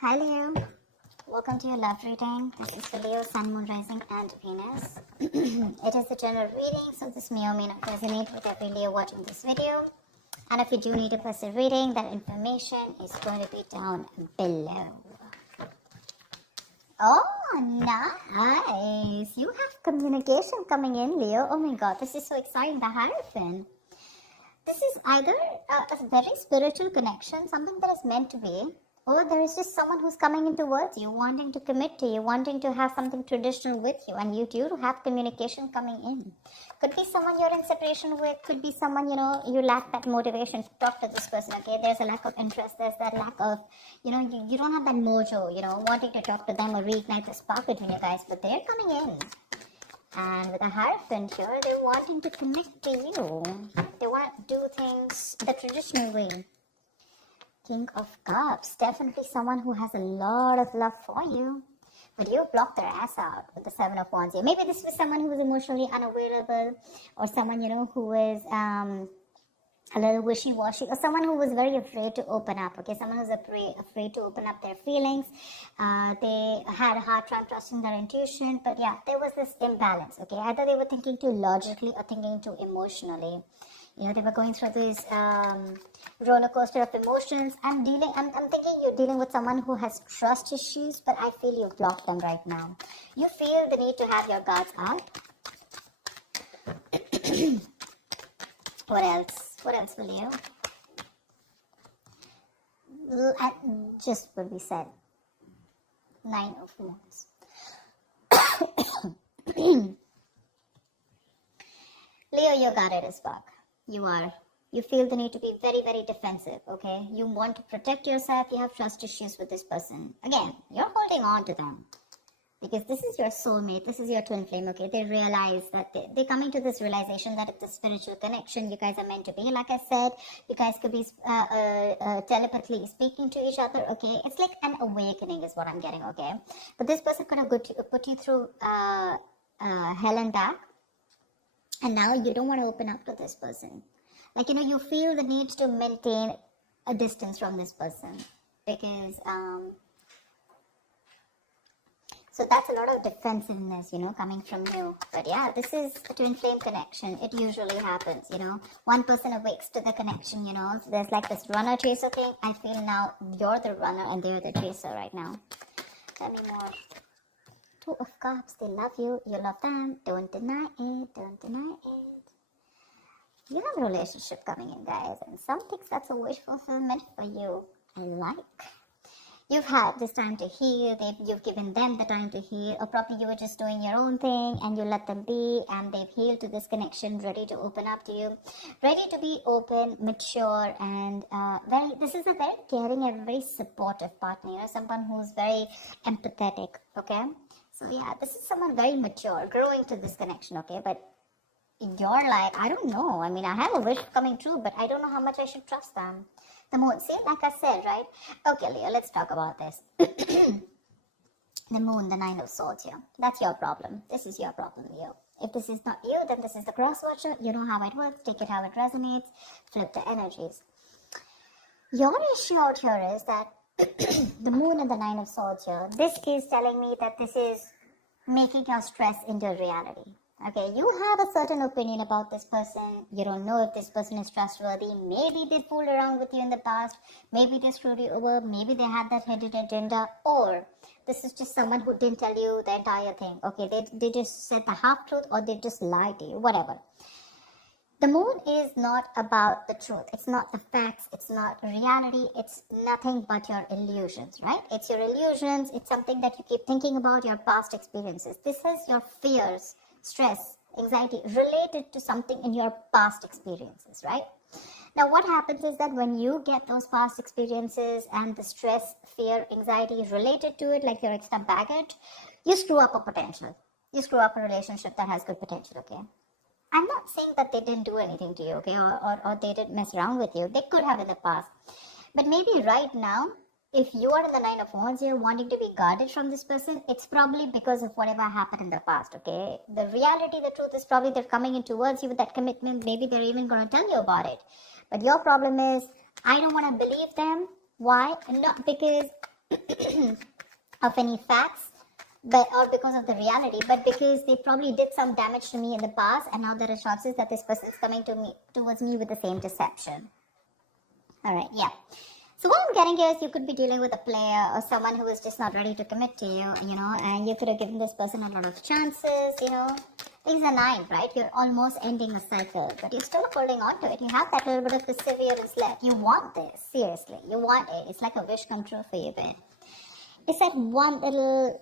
Hi Leo, welcome to your love reading. This is for Leo, Sun, Moon, Rising and Venus. It is a general reading, so this may or may not resonate with every Leo watching this video. And if you do need a personal reading, that information is going to be down below. Oh, nice. You have communication coming in, Leo. Oh my god, this is so exciting. The Hierophant. This is either a very spiritual connection, something that is meant to be, or there is just someone who's coming in towards you, wanting to commit to you, wanting to have something traditional with you, and you do have communication coming in. Could be someone you're in separation with, could be someone, you lack that motivation to talk to this person, okay? There's a lack of interest, there's that lack of, you don't have that mojo, wanting to talk to them or reignite the spark between you guys, but they're coming in. And with a Hierophant here, they're wanting to connect to you. They want to do things the traditional way. King of Cups, definitely someone who has a lot of love for you, but you blocked their ass out with the Seven of Wands here. Maybe this was someone who was emotionally unavailable, or someone who is a little wishy-washy, or someone who was very afraid to open up. Okay, someone who's afraid to open up their feelings. They had a hard time trusting their intuition, but yeah, there was this imbalance. Okay, either they were thinking too logically or thinking too emotionally. They were going through this roller coaster of emotions. I'm thinking you're dealing with someone who has trust issues, but I feel you've blocked them right now. You feel the need to have your guards up. What else? What else will you? Just what we said. 9 of Wands. Leo, your guarded is back. You feel the need to be very, very defensive, okay? You want to protect yourself. You have trust issues with this person. Again, you're holding on to them because this is your soulmate. This is your twin flame, okay? They realize that they're coming to this realization that it's a spiritual connection. You guys are meant to be. Like I said, you guys could be telepathically speaking to each other, okay? It's like an awakening is what I'm getting, okay? But this person could have put you through hell and back. And now you don't want to open up to this person. Like, you feel the need to maintain a distance from this person. Because, so that's a lot of defensiveness, coming from you. But yeah, this is a twin flame connection. It usually happens, One person awakes to the connection, So there's like this runner chaser thing. I feel now you're the runner and they're the chaser right now. Tell me more. 2 of Cups, they love you, you love them, don't deny it, don't deny it. You have a relationship coming in, guys, and some things that's a wish fulfillment for you. I like. You've had this time to heal, you've given them the time to heal, or probably you were just doing your own thing and you let them be, and they've healed to this connection, ready to open up to you, ready to be open, mature, and this is a very caring and very supportive partner, someone who's very empathetic, okay? So yeah, this is someone very mature, growing to this connection, okay? But you're like, I don't know. I mean, I have a wish coming true, but I don't know how much I should trust them. The moon, see, like I said, right? Okay, Leo, let's talk about this. The moon, the 9 of Swords here. That's your problem. This is your problem, Leo. If this is not you, then this is the cross watcher. You know how it works. Take it how it resonates. Flip the energies. Your issue out here is that the moon and the 9 of Swords here, this is telling me that this is making your stress into reality. Okay, you have a certain opinion about this person. You don't know if this person is trustworthy. Maybe they fooled around with you in the past. Maybe they screwed you over. Maybe they had that hidden agenda. Or this is just someone who didn't tell you the entire thing. Okay, they just said the half-truth, or they just lied to you, whatever. The moon is not about the truth. It's not the facts. It's not reality. It's nothing but your illusions, right? It's your illusions. It's something that you keep thinking about, your past experiences. This is your fears, stress, anxiety related to something in your past experiences, right? Now, what happens is that when you get those past experiences and the stress, fear, anxiety related to it, like your extra baggage, you screw up a potential. You screw up a relationship that has good potential, okay? I'm not saying that they didn't do anything to you, okay, or they didn't mess around with you. They could have in the past. But maybe right now, if you are in the 9 of Wands, you're wanting to be guarded from this person, it's probably because of whatever happened in the past, okay? The reality, the truth is probably they're coming in towards you with that commitment. Maybe they're even going to tell you about it. But your problem is, I don't want to believe them. Why? Not because of any facts, but or because of the reality, but because they probably did some damage to me in the past, and now there are chances that this person is coming towards me with the same deception. All right, yeah. So what I'm getting here is you could be dealing with a player or someone who is just not ready to commit to you, and you could have given this person a lot of chances, Things are 9, right? You're almost ending a cycle, but you're still holding on to it. You have that little bit of perseverance left. You want this, seriously. You want it. It's like a wish come true for you, babe. It's that one little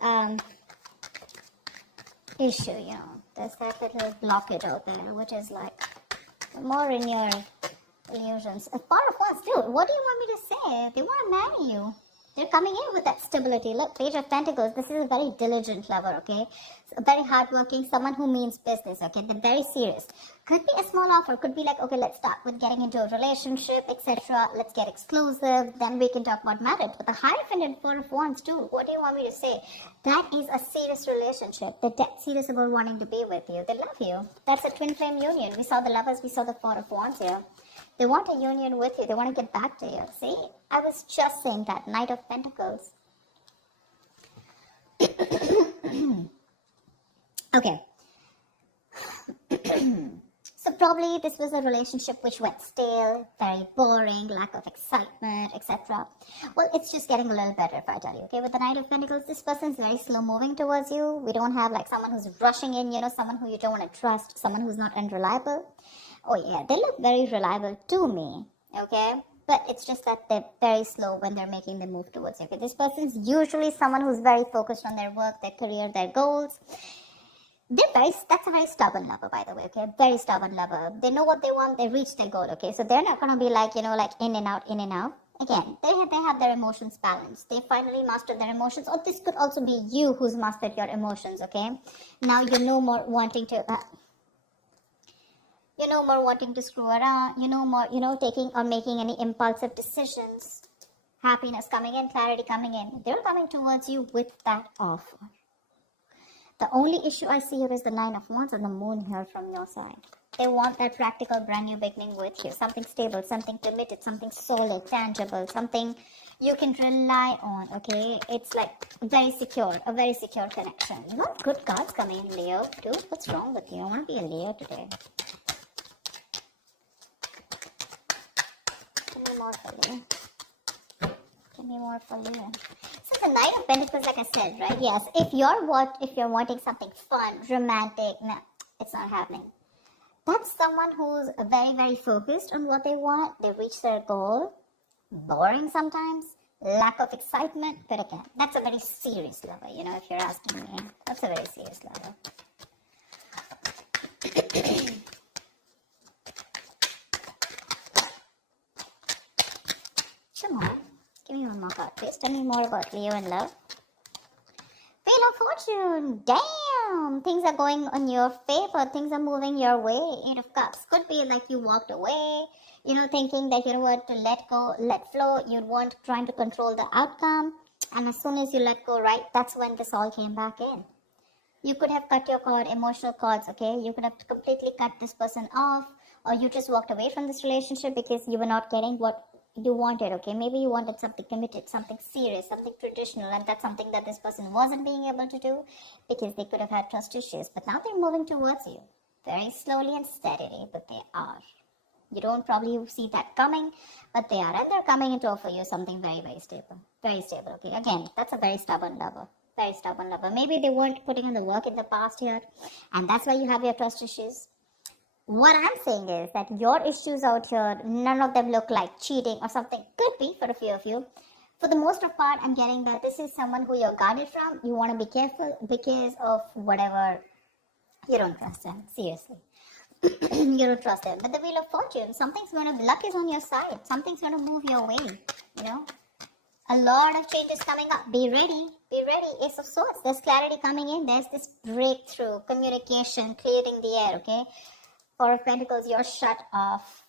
issue, There's that little blockage out there, which is like more in your illusions. A part of us, dude, what do you want me to say? They want to marry you. They're coming in with that stability. Look, Page of Pentacles. This is a very diligent lover, okay? So very hardworking, someone who means business, okay? They're very serious. Could be a small offer. Could be like, okay, let's start with getting into a relationship, etc. Let's get exclusive. Then we can talk about marriage. But the Hierophant and 4 of Wands, too. What do you want me to say? That is a serious relationship. They're dead serious about wanting to be with you. They love you. That's a twin flame union. We saw the lovers. We saw the 4 of Wands here. They want a union with you. They want to get back to you. See? I was just saying that. Knight of Pentacles. Okay. So probably this was a relationship which went stale, very boring, lack of excitement, etc. Well, it's just getting a little better if I tell you. Okay, with the Knight of Pentacles, this person's very slow moving towards you. We don't have like someone who's rushing in, someone who you don't want to trust, someone who's not unreliable. Oh yeah, they look very reliable to me, okay? But it's just that they're very slow when they're making the move towards you. Okay? This person's usually someone who's very focused on their work, their career, their goals. That's a very stubborn lover, by the way, okay? Very stubborn lover. They know what they want, they reach their goal, okay? So they're not going to be like, like in and out, in and out. Again, they have their emotions balanced. They finally mastered their emotions. Or this could also be you who's mastered your emotions, okay? Now you're no more wanting to... You're no more wanting to screw around. You're no more, taking or making any impulsive decisions. Happiness coming in, clarity coming in. They're coming towards you with that offer. The only issue I see here is the 9 of Wands and the Moon here from your side. They want that practical brand new beginning with you. Something stable, something committed, something solid, tangible, something you can rely on, okay? It's like a very secure connection. You want good cards coming in, Leo, too. What's wrong with you? I want to be a Leo today. Give me more for Leo. Give me more for Leo. So the Knight of Pentacles, like I said, right? Yes, if you're wanting something fun, romantic, no, it's not happening. That's someone who's very, very focused on what they want. They reach their goal. Boring sometimes. Lack of excitement. But again, that's a very serious lover, if you're asking me. That's a very serious lover. Come on. Give me one more card, please. Tell me more about Leo and love. Wheel of Fortune. Damn. Things are going on your favor. Things are moving your way. 8 of Cups. Could be like you walked away, thinking that you want to let go, let flow. You weren't trying to control the outcome. And as soon as you let go, right, that's when this all came back in. You could have cut your cord, emotional cords, okay? You could have completely cut this person off. Or you just walked away from this relationship because you were not getting what you wanted, okay? Maybe you wanted something committed, something serious, something traditional, and that's something that this person wasn't being able to do because they could have had trust issues. But now they're moving towards you very slowly and steadily, but they are. You don't probably see that coming, but they are, and they're coming in to offer you something very, very stable. Very stable, okay? Again, that's a very stubborn lover. Very stubborn lover. Maybe they weren't putting in the work in the past here, and that's why you have your trust issues. What I'm saying is that your issues out here, none of them look like cheating or something. Could be for a few of you. For the most of part, I'm getting that this is someone who you're guarded from. You want to be careful because of whatever. You don't trust them. Seriously. You don't trust them. But the Wheel of Fortune, luck is on your side. Something's going to move your way. A lot of changes coming up. Be ready. Be ready. Ace of Swords. There's clarity coming in. There's this breakthrough, communication, clearing the air, okay? 4 of Pentacles, you're shut off.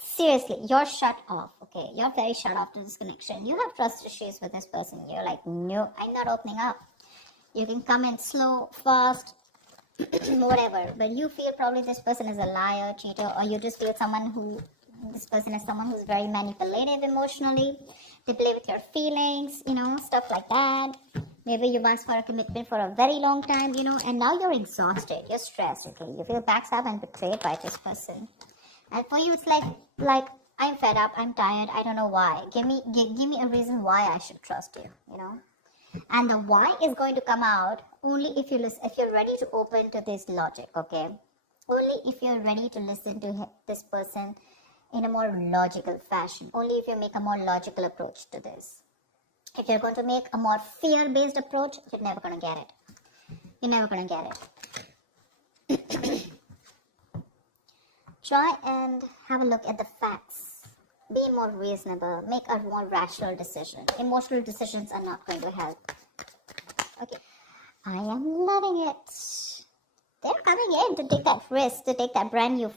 Seriously, you're shut off, okay? You're very shut off to this connection. You have trust issues with this person. You're like, no, I'm not opening up. You can come in slow, fast, whatever. But you feel probably this person is a liar, cheater, or you just feel this person is someone who's very manipulative emotionally. They play with your feelings, stuff like that. Maybe you asked for a commitment for a very long time, and now you're exhausted, you're stressed, okay? You feel backstabbed and betrayed by this person. And for you, it's like I'm fed up, I'm tired, I don't know why. Give me a reason why I should trust you, And the why is going to come out only if you're ready to open to this logic, okay? Only if you're ready to listen to this person in a more logical fashion. Only if you make a more logical approach to this. If you're going to make a more fear-based approach, you're never going to get it. You're never going to get it. Try and have a look at the facts. Be more reasonable. Make a more rational decision. Emotional decisions are not going to help. Okay. I am loving it. They're coming in to take that risk, to take that brand new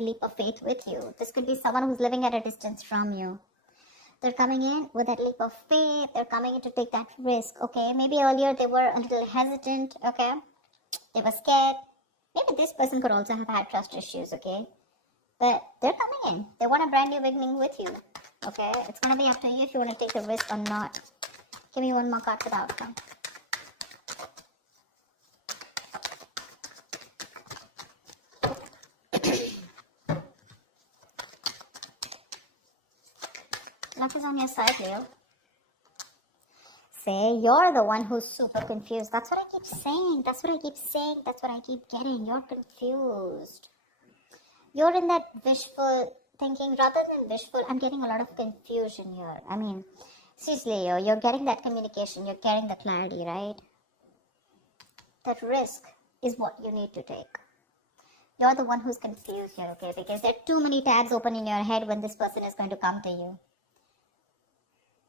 leap of faith with you. This could be someone who's living at a distance from you. They're coming in with that leap of faith. They're coming in to take that risk, okay? Maybe earlier they were a little hesitant, okay? They were scared. Maybe this person could also have had trust issues, okay? But they're coming in. They want a brand new beginning with you, okay? It's going to be up to you if you want to take the risk or not. Give me one more card for the outcome. Luck is on your side, Leo. Say you're the one who's super confused. That's what I keep saying. That's what I keep saying. That's what I keep getting. You're confused. You're in that wishful thinking. Rather than wishful, I'm getting a lot of confusion here. I mean, seriously, Leo, you're getting that communication. You're getting the clarity, right? That risk is what you need to take. You're the one who's confused here, okay? Because there are too many tabs open in your head when this person is going to come to you.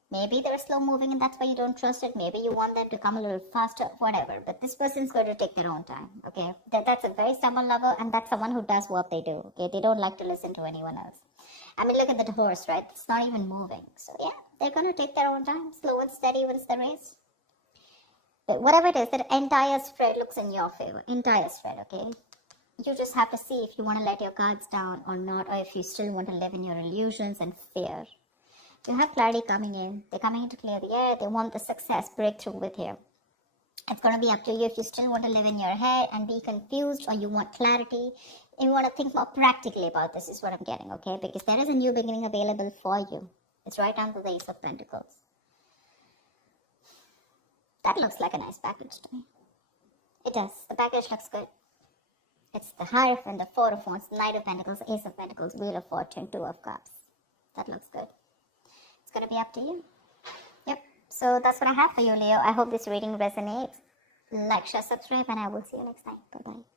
Maybe they're slow moving and that's why you don't trust it. Maybe you want them to come a little faster, whatever. But this person's going to take their own time, okay? That's a very stubborn lover, and that's someone who does what they do, okay? They don't like to listen to anyone else. I mean, look at the horse, right? It's not even moving. So yeah, they're going to take their own time. Slow and steady wins the race. But whatever it is, that entire spread looks in your favor. Entire spread, okay? You just have to see if you want to let your cards down or not, or if you still want to live in your illusions and fear. You have clarity coming in. They're coming in to clear the air. They want the success breakthrough with you. It's going to be up to you if you still want to live in your head and be confused, or you want clarity. You want to think more practically about this is what I'm getting, okay? Because there is a new beginning available for you. It's right under the Ace of Pentacles. That looks like a nice package to me. It does. The package looks good. It's the Hierophant, the Four of Wands, Knight of Pentacles, Ace of Pentacles, Wheel of Fortune, Two of Cups. That looks good. It's going to be up to you. Yep. So that's what I have for you, Leo. I hope this reading resonates. Like, share, subscribe, and I will see you next time. Bye-bye.